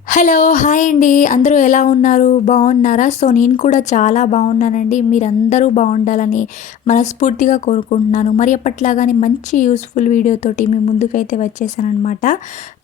Hello! Hi అండి. అందరూ ఎలా ఉన్నారు? బాగున్నారా? నేను కూడా చాలా బాగున్నానండి. మీరందరూ బాగుండాలని మనస్ఫూర్తిగా కోరుకుంటున్నాను. మరి ఎప్పటిలాగానే మంచి యూజ్‌ఫుల్ వీడియోతోటి మీ ముందుకైతే వచ్చేసాననమాట.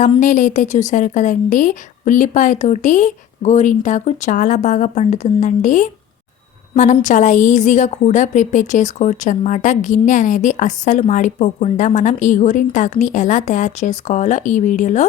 థంబ్‌నెయిల్ అయితే చూసారు కదండీ! ఉల్లిపాయతోటి గోరింటాకు చాలా బాగా పండుతుందండి. మనం చాలా ఈజీగా కూడా ప్రిపేర్ చేసుకోవచ్చు అనమాట. గిన్నె అనేది అస్సలు మాడిపోకుండా మనం ఈ గోరింటాకుని ఎలా తయారు చేసుకోవాలో ఈ వీడియోలో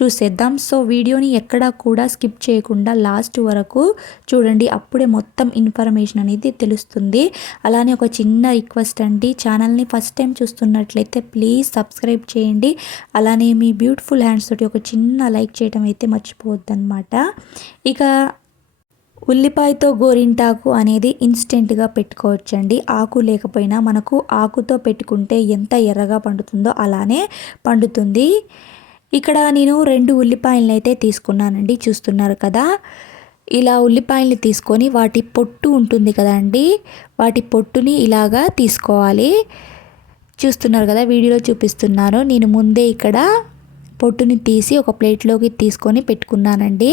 చూసేద్దాం. వీడియోని ఎక్కడా కూడా స్కిప్ చేయకుండా లాస్ట్ వరకు చూడండి. అప్పుడే మొత్తం ఇన్ఫర్మేషన్ అనేది తెలుస్తుంది. అలానే ఒక చిన్న రిక్వెస్ట్ అండి, ఛానల్ని ఫస్ట్ టైం చూస్తున్నట్లయితే ప్లీజ్ సబ్స్క్రైబ్ చేయండి. అలానే మీ బ్యూటిఫుల్ హ్యాండ్స్ తోటి ఒక చిన్న లైక్ చేయడం అయితే మర్చిపోవద్దనమాట. ఇక ఉల్లిపాయతో గోరింటాకు అనేది ఇన్స్టెంట్గా పెట్టుకోవచ్చండి. ఆకు లేకపోయినా మనకు ఆకుతో పెట్టుకుంటే ఎంత ఎర్రగా పండుతుందో అలానే పండుతుంది. ఇక్కడ నేను 2 ఉల్లిపాయలను అయితే తీసుకున్నానండి. చూస్తున్నారు కదా! ఇలా ఉల్లిపాయల్ని తీసుకొని వాటి పొట్టు ఉంటుంది కదండి, వాటి పొట్టుని ఇలాగా తీసుకోవాలి. చూస్తున్నారు కదా, వీడియోలో చూపిస్తున్నాను. నేను ముందే ఇక్కడ పొట్టుని తీసి ఒక ప్లేట్లోకి తీసుకొని పెట్టుకున్నానండి.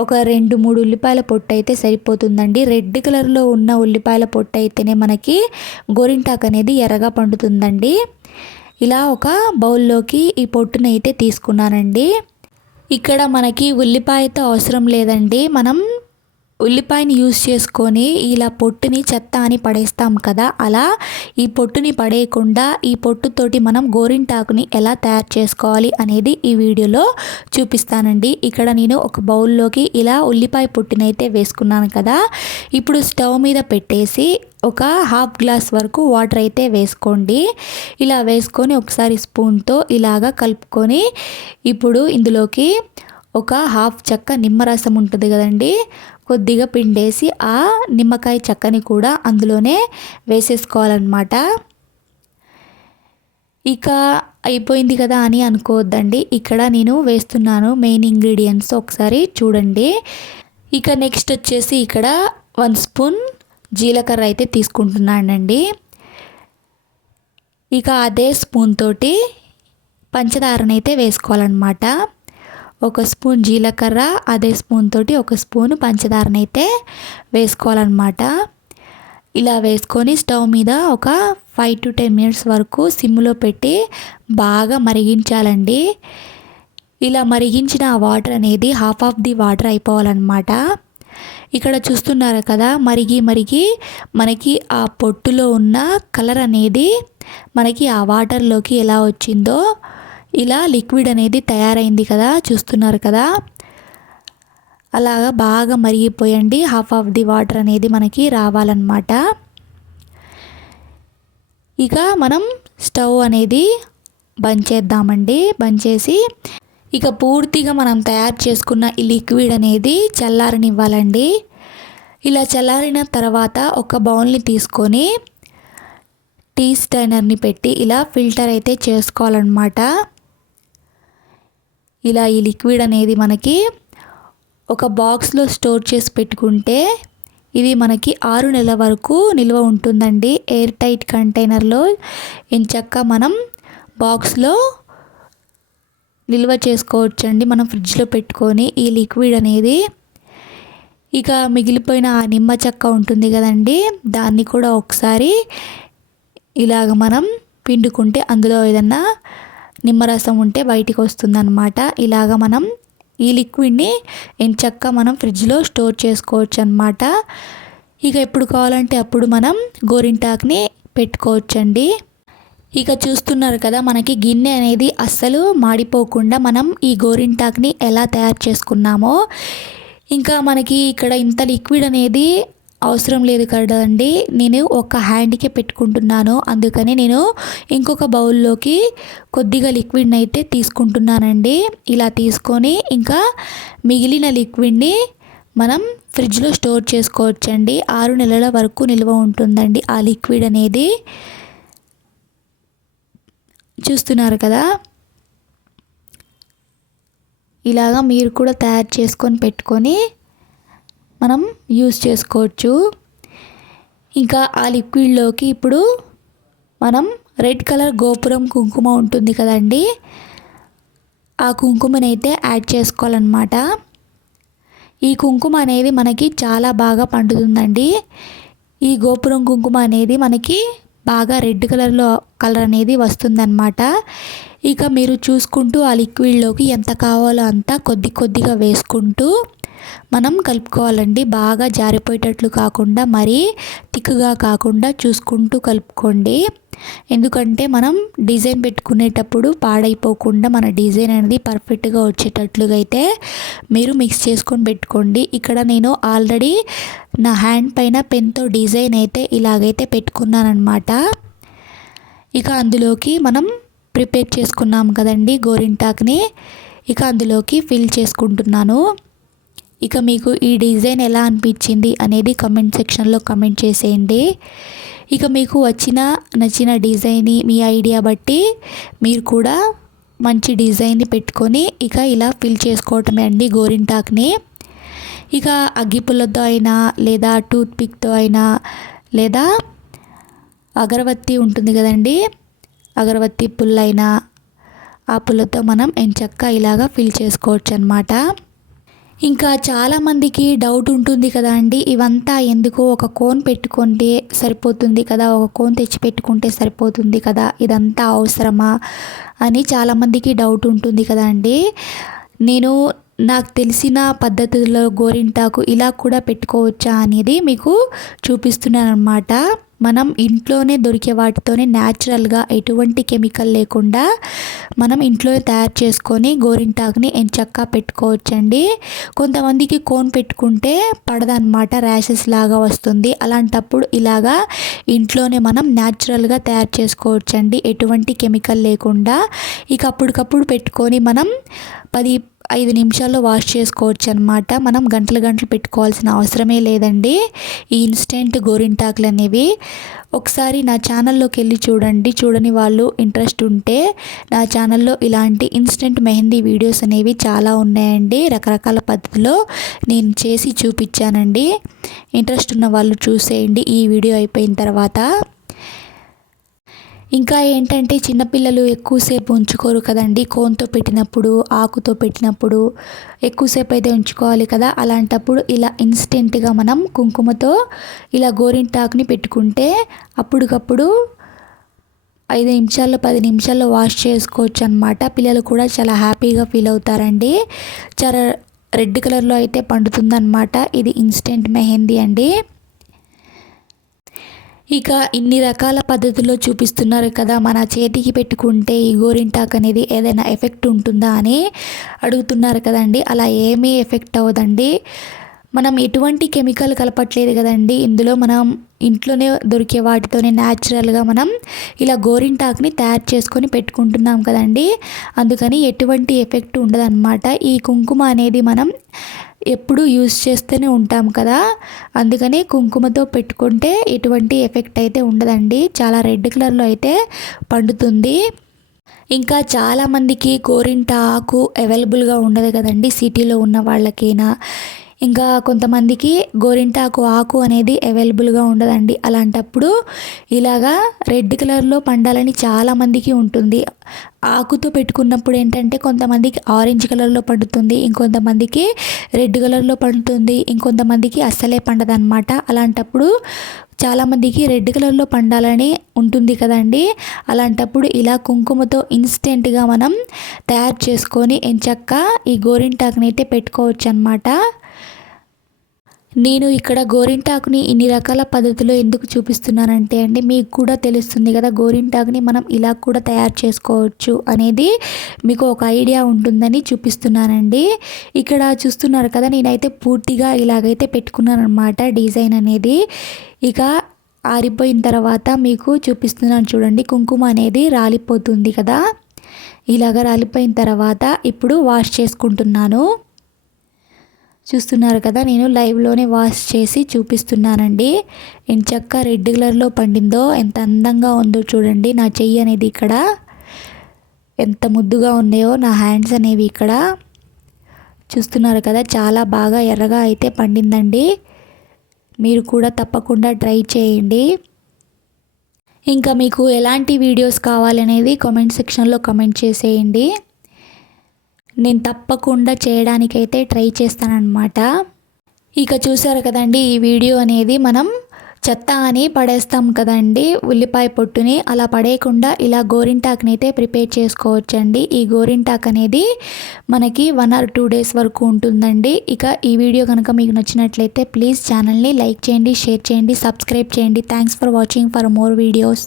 ఒక 2-3 ఉల్లిపాయల పొట్టు అయితే సరిపోతుందండి. రెడ్ కలర్లో ఉన్న ఉల్లిపాయల పొట్టు అయితేనే మనకి గోరింటాకు అనేది ఎర్రగా పండుతుందండి. ఇలా ఒక బౌల్లోకి ఈ పొట్టుని అయితే తీసుకున్నానండి. ఇక్కడ మనకి ఉల్లిపాయతో అవసరం లేదండి. మనం ఉల్లిపాయని యూస్ చేసుకొని ఇలా పొట్టుని చెత్త అని పడేస్తాం కదా, అలా ఈ పొట్టుని పడేయకుండా ఈ పొట్టుతోటి మనం గోరింటాకుని ఎలా తయారు చేసుకోవాలి అనేది ఈ వీడియోలో చూపిస్తానండి. ఇక్కడ నేను ఒక బౌల్లోకి ఇలా ఉల్లిపాయ పొట్టునైతే వేసుకున్నాను కదా. ఇప్పుడు స్టవ్ మీద పెట్టేసి ఒక హాఫ్ గ్లాస్ వరకు వాటర్ అయితే వేసుకోండి. ఇలా వేసుకొని ఒకసారి స్పూన్తో ఇలాగా కలుపుకొని ఇప్పుడు ఇందులోకి ఒక హాఫ్ చెక్క నిమ్మరసం ఉంటుంది కదండి, కొద్దిగా పిండేసి ఆ నిమ్మకాయ చెక్కని కూడా అందులోనే వేసేసుకోవాలన్నమాట. ఇక అయిపోయింది కదా అని అనుకోవద్దండి. ఇక్కడ నేను వేస్తున్నాను మెయిన్ ఇంగ్రీడియంట్స్, ఒకసారి చూడండి. ఇక నెక్స్ట్ వచ్చేసి ఇక్కడ 1 స్పూన్ జీలకర్ర అయితే తీసుకుంటున్నానండి. ఇక అదే స్పూన్ తోటి పంచదారనైతే వేసుకోవాలన్నమాట. 1 స్పూన్ జీలకర్ర, అదే స్పూన్ తోటి 1 స్పూన్ పంచదారనైతే వేసుకోవాలన్నమాట. ఇలా వేసుకొని స్టవ్ మీద ఒక 5 to 10 మినిట్స్ వరకు సిమ్లో పెట్టి బాగా మరిగించాలండి. ఇలా మరిగించిన ఆ వాటర్ అనేది హాఫ్ ఆఫ్ ది వాటర్ అయిపోవాలన్నమాట. ఇక్కడ చూస్తున్నారు కదా, మరిగి మనకి ఆ పొట్టులో ఉన్న కలర్ అనేది మనకి ఆ వాటర్లోకి ఎలా వచ్చిందో, ఇలా లిక్విడ్ అనేది తయారైంది కదా, చూస్తున్నారు కదా. అలాగా బాగా మరిగిపోయండి. హాఫ్ ఆఫ్ ది వాటర్ అనేది మనకి రావాలన్నమాట. ఇక మనం స్టవ్ అనేది బంద్ చేద్దామండి. బంద్ చేసి ఇక పూర్తిగా మనం తయారు చేసుకున్న ఈ లిక్విడ్ అనేది చల్లారనివ్వాలండి. ఇలా చల్లారిన తర్వాత ఒక బౌల్ని తీసుకొని టీ స్ట్రైనర్ని పెట్టి ఇలా ఫిల్టర్ అయితే చేసుకోవాలన్నమాట. ఇలా ఈ లిక్విడ్ అనేది మనకి ఒక బాక్స్లో స్టోర్ చేసి పెట్టుకుంటే ఇది మనకి 6 నెలల వరకు నిల్వ ఉంటుందండి. ఎయిర్ టైట్ కంటైనర్లో ఎంచక్కా మనం బాక్స్లో నిల్వ చేసుకోవచ్చండి. మనం ఫ్రిడ్జ్లో పెట్టుకొని ఈ లిక్విడ్ అనేది ఇక మిగిలిపోయిన ఆ నిమ్మ చెక్క ఉంటుంది కదండి, దాన్ని కూడా ఒకసారి ఇలాగ మనం పిండుకుంటే అందులో ఏదన్నా నిమ్మరసం ఉంటే బయటికి వస్తుందన్నమాట. ఇలాగ మనం ఈ లిక్విడ్ని ఎంచక్కా మనం ఫ్రిడ్జ్లో స్టోర్ చేసుకోవచ్చు అన్నమాట. ఇక ఎప్పుడు కావాలంటే అప్పుడు మనం గోరింటాకుని పెట్టుకోవచ్చండి. ఇక చూస్తున్నారు కదా, మనకి గిన్నె అనేది అస్సలు మాడిపోకుండా మనం ఈ గోరింటాకుని ఎలా తయారు చేసుకున్నామో, ఇంకా మనకి ఇక్కడ ఇంత లిక్విడ్ అనేది అవసరం లేదు కదండి. నేను ఒక హ్యాండ్కే పెట్టుకుంటున్నాను, అందుకని నేను ఇంకొక బౌల్లోకి కొద్దిగా లిక్విడ్ని అయితే తీసుకుంటున్నానండి. ఇలా తీసుకొని ఇంకా మిగిలిన లిక్విడ్ని మనం ఫ్రిడ్జ్లో స్టోర్ చేసుకోవచ్చండి. 6 నెలల వరకు నిల్వ ఉంటుందండి ఆ లిక్విడ్ అనేది. చూస్తున్నారు కదా, ఇలాగా మీరు కూడా తయారు చేసుకొని పెట్టుకొని మనం యూస్ చేసుకోవచ్చు. ఇంకా ఆ లిక్విడ్లోకి ఇప్పుడు మనం రెడ్ కలర్ గోపురం కుంకుమ ఉంటుంది కదండి, ఆ కుంకుమనైతే యాడ్ చేసుకోవాలన్నమాట. ఈ కుంకుమ అనేది మనకి చాలా బాగా పండుతుందండి. ఈ గోపురం కుంకుమ అనేది మనకి బాగా రెడ్ కలర్ అనేది వస్తుందన్నమాట. ఇక మీరు చూసుకుంటూ ఆ లిక్విడ్లోకి ఎంత కావాలో అంత కొద్దిగా వేసుకుంటూ మనం కలుపుకోవాలండి. బాగా జారిపోయేటట్లు కాకుండా, మరీ థిక్గా కాకుండా చూసుకుంటూ కలుపుకోండి. ఎందుకంటే మనం డిజైన్ పెట్టుకునేటప్పుడు పాడైపోకుండా మన డిజైన్ అనేది పర్ఫెక్ట్గా వచ్చేటట్లుగా అయితే మీరు మిక్స్ చేసుకొని పెట్టుకోండి. ఇక్కడ నేను ఆల్రెడీ నా హ్యాండ్ పైన పెన్తో డిజైన్ అయితే ఇలాగైతే పెట్టుకున్నానమాట. ఇక అందులోకి మనం ప్రిపేర్ చేసుకున్నాం కదండి గోరింటాక్ని, ఇక అందులోకి ఫిల్ చేసుకుంటున్నాను. ఇక మీకు ఈ డిజైన్ ఎలా అనిపించింది అనేది కమెంట్ సెక్షన్లో కమెంట్ చేసేయండి. ఇక మీకు నచ్చిన డిజైన్ మీ ఐడియా బట్టి మీరు కూడా మంచి డిజైన్ని పెట్టుకొని ఇక ఇలా ఫిల్ చేసుకోవటమే అండి గోరింటాక్ని. ఇక అగ్గిపుల్లతో అయినా లేదా టూత్ పిక్తో అయినా లేదా అగరబత్తి ఉంటుంది కదండి, అగరబత్తి పుల్లైనా ఆ పుల్లతో మనం ఎంచక్కా ఇలాగా ఫిల్ చేసుకోవచ్చు అన్నమాట. ఇంకా చాలామందికి డౌట్ ఉంటుంది కదా అండి, ఇవంతా ఎందుకు, ఒక కోన్ పెట్టుకుంటే సరిపోతుంది కదా, ఒక కోన్ తెచ్చి పెట్టుకుంటే సరిపోతుంది కదా, ఇదంతా అవసరమా అని చాలామందికి డౌట్ ఉంటుంది కదా అండి. నేను నాకు తెలిసిన పద్ధతుల్లో గోరింటాకు ఇలా కూడా పెట్టుకోవచ్చా అనేది మీకు చూపిస్తున్నాను అన్నమాట. మనం ఇంట్లోనే దొరికే వాటితోనే న్యాచురల్గా ఎటువంటి కెమికల్ లేకుండా మనం ఇంట్లోనే తయారు చేసుకొని గోరింటాకుని ఎంచక్కా పెట్టుకోవచ్చండి. కొంతమందికి కోన్ పెట్టుకుంటే పడదన్నమాట, ర్యాషెస్ లాగా వస్తుంది. అలాంటప్పుడు ఇలాగా ఇంట్లోనే మనం న్యాచురల్గా తయారు చేసుకోవచ్చండి, ఎటువంటి కెమికల్ లేకుండా. ఇక అప్పటికప్పుడు పెట్టుకొని మనం 5 నిమిషాల్లో వాష్ చేసుకోవచ్చు అనమాట. మనం గంటలు పెట్టుకోవాల్సిన అవసరమే లేదండి ఈ ఇన్స్టెంట్ గోరింటాకులు అనేవి. ఒకసారి నా ఛానల్లోకి వెళ్ళి చూడండి, చూడని వాళ్ళు ఇంట్రెస్ట్ ఉంటే నా ఛానల్లో ఇలాంటి ఇన్స్టెంట్ మెహందీ వీడియోస్ అనేవి చాలా ఉన్నాయండి. రకరకాల పద్ధతిలో నేను చేసి చూపించానండి. ఇంట్రెస్ట్ ఉన్న వాళ్ళు చూసేయండి ఈ వీడియో అయిపోయిన తర్వాత. ఇంకా ఏంటంటే చిన్నపిల్లలు ఎక్కువసేపు ఉంచుకోరు కదండి, కోన్తో పెట్టినప్పుడు ఆకుతో పెట్టినప్పుడు ఎక్కువసేపు అయితే ఉంచుకోవాలి కదా. అలాంటప్పుడు ఇలా ఇన్స్టెంట్గా మనం కుంకుమతో ఇలా గోరింటాకుని పెట్టుకుంటే అప్పటికప్పుడు 5 నిమిషాల్లో 10 నిమిషాల్లో వాష్ చేసుకోవచ్చు అనమాట. పిల్లలు కూడా చాలా హ్యాపీగా ఫీల్ అవుతారండి. చాలా రెడ్ కలర్లో అయితే పండుతుందన్నమాట. ఇది ఇన్స్టెంట్ మెహందీ అండి. ఇక ఇన్ని రకాల పద్ధతుల్లో చూపిస్తున్నారు కదా, మన చేతికి పెట్టుకుంటే ఈ గోరింటాకు అనేది ఏదైనా ఎఫెక్ట్ ఉంటుందా అని అడుగుతున్నారు కదండి. అలా ఏమీ ఎఫెక్ట్ అవ్వదండి. మనం ఎటువంటి కెమికల్ కలపట్లేదు కదండి ఇందులో. మనం ఇంట్లోనే దొరికే వాటితోనే న్యాచురల్గా మనం ఇలా గోరింటాకుని తయారు చేసుకొని పెట్టుకుంటున్నాం కదండి. అందుకని ఎటువంటి ఎఫెక్ట్ ఉండదన్నమాట. ఈ కుంకుమ అనేది మనం ఎప్పుడు యూజ్ చేస్తూనే ఉంటాం కదా, అందుకని కుంకుమతో పెట్టుకుంటే ఎటువంటి ఎఫెక్ట్ అయితే ఉండదండి. చాలా రెడ్ కలర్లో అయితే పండుతుంది. ఇంకా చాలామందికి గోరింటాకు అవైలబుల్గా ఉండదు కదండి సిటీలో ఉన్న వాళ్ళకైనా. ఇంకా కొంతమందికి గోరింటాకు ఆకు అనేది అవైలబుల్గా ఉండదండి. అలాంటప్పుడు ఇలాగా రెడ్ కలర్లో పండాలని చాలామందికి ఉంటుంది. ఆకుతో పెట్టుకున్నప్పుడు ఏంటంటే కొంతమందికి ఆరెంజ్ కలర్లో పండుతుంది, ఇంకొంతమందికి రెడ్ కలర్లో పండుతుంది, ఇంకొంతమందికి అస్సలే పండదన్నమాట. అలాంటప్పుడు చాలామందికి రెడ్ కలర్లో పండాలని ఉంటుంది కదండి. అలాంటప్పుడు ఇలా కుంకుమతో ఇన్స్టెంట్గా మనం తయారు చేసుకొని ఎంచక్కా ఈ గోరింటాకుని అయితే పెట్టుకోవచ్చు అన్నమాట. నేను ఇక్కడ గోరింటాకుని ఇన్ని రకాల పద్ధతిలో ఎందుకు చూపిస్తున్నానంటే అండి, మీకు కూడా తెలుస్తుంది కదా గోరింటాకుని మనం ఇలా కూడా తయారు చేసుకోవచ్చు అనేది మీకు ఒక ఐడియా ఉంటుందని చూపిస్తున్నానండి. ఇక్కడ చూస్తున్నారు కదా, నేనైతే పూర్తిగా ఇలాగైతే పెట్టుకున్నాను అనమాట డిజైన్ అనేది. ఇక ఆరిపోయిన తర్వాత మీకు చూపిస్తున్నాను చూడండి, కుంకుమ అనేది రాలిపోతుంది కదా. ఇలాగ రాలిపోయిన తర్వాత ఇప్పుడు వాష్ చేసుకుంటున్నాను. చూస్తున్నారు కదా, నేను లైవ్లోనే వాష్ చేసి చూపిస్తున్నానండి. ఎంచక్కా రెడ్ కలర్లో పండిందో, ఎంత అందంగా ఉందో చూడండి. నా చెయ్యి అనేది ఇక్కడ ఎంత ముద్దుగా ఉన్నాయో నా హ్యాండ్స్ అనేవి ఇక్కడ చూస్తున్నారు కదా, చాలా బాగా ఎర్రగా అయితే పండిందండి. మీరు కూడా తప్పకుండా ట్రై చేయండి. ఇంకా మీకు ఎలాంటి వీడియోస్ కావాలనేది కామెంట్ సెక్షన్లో కామెంట్ చేసేయండి. నేను తప్పకుండా చేయడానికైతే ట్రై చేస్తానన్నమాట. ఇక చూసారు కదండి, ఈ వీడియో అనేది మనం చెత్త అని పడేస్తాం కదండి ఉల్లిపాయ పొట్టుని, అలా పడేయకుండా ఇలా గోరింటాకుని అయితే ప్రిపేర్ చేసుకోవచ్చండి. ఈ గోరింటాకు అనేది మనకి 1 or 2 days వరకు ఉంటుందండి. ఇక ఈ వీడియో కనుక మీకు నచ్చినట్లయితే ప్లీజ్ ఛానల్ని లైక్ చేయండి, షేర్ చేయండి, సబ్స్క్రైబ్ చేయండి. Thanks for watching for more videos.